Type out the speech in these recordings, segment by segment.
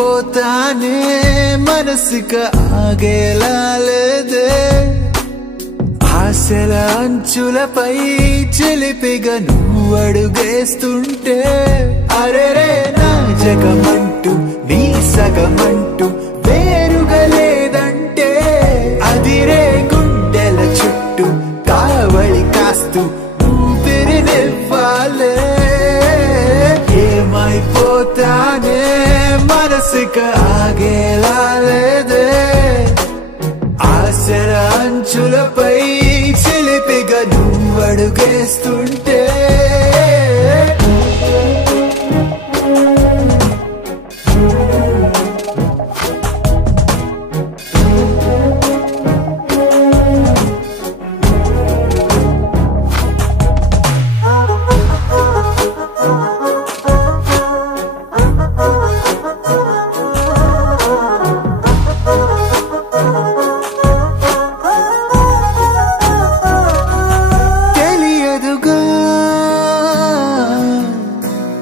ఏమైపోతానే మనసుక ఆగేలా లేదే ఆశల అంచులపై చిలిపిగా నువ్వు అడుగేస్తుంటే అరెరే నా జగమంటూ నీ సగమంటూ వేరుగా లేదంటే అదిరే గుండెల చుట్టూ కావళి కాస్తూ ఊపిరినివ్వాలే ఏమైపోతానే మనసుక ఆగేలా లేదే ఆశల అంచులపై చిలిపిగా నువ్వు అడుగేస్తుంటే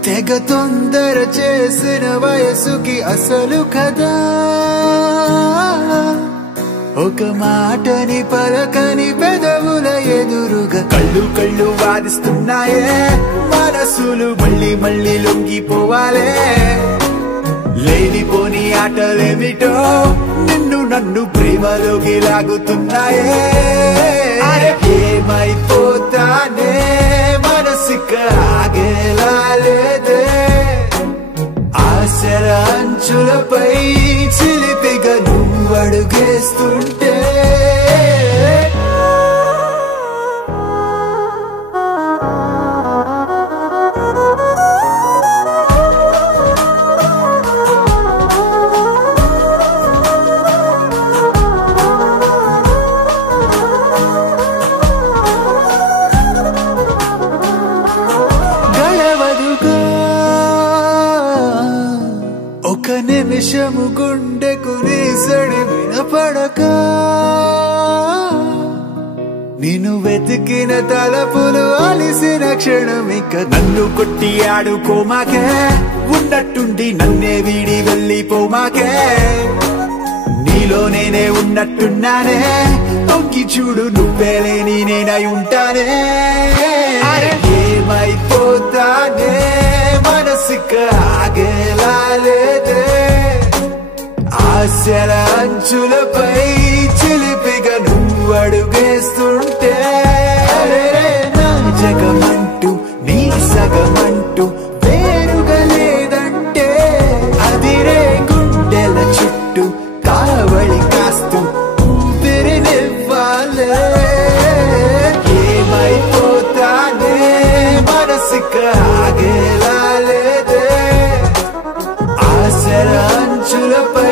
తెగ తొందర చేసిన వయసుకి అసలు కదా ఒక మాటని పలకని పెదవుల ఎదురుగా కళ్ళు కళ్ళు వాదిస్తున్నాయే మనసులు మళ్ళీ మళ్ళీ లొంగిపోవాలే లేనిపోని ఆటలేమిటో నిన్ను నన్ను ప్రేమలోకి లాగుతున్నాయే ఏమైపోతానే మనసుక ఆగేలా లేదే ఆశల అంచులపై చిలిపిగా నువ్వు అడుగేస్తుంటే ఒక నిమిషము గుండెకు నీ సడి వినపడక నిన్ను వెతికిన తలపులు అలిసిన క్షణమిక నన్ను కొట్టి ఆడుకోమాకే ఉన్నట్టుండి నన్నే వీడి వెళ్ళిపోమాకే నీలో నేనే ఉన్నట్టున్నానే తొంగి చూడు నువ్వే లేని నేనై ఉంటానే ఏమైపోతానే మనసుక ఆగేలా లేదే ఆశల అంచులపై చిలిపిగా నువ్వు అడుగేస్తుంటే నా జగమంటూ నీ సగమంటూ వేరుగా లేదంటే అదిరే గుండెల చుట్టూ కావళి కాస్తూ ఊపిరినివ్వాలే ఏమైపోతానే మనసుక ఆగేలా లేదే ఆశల అంచులపై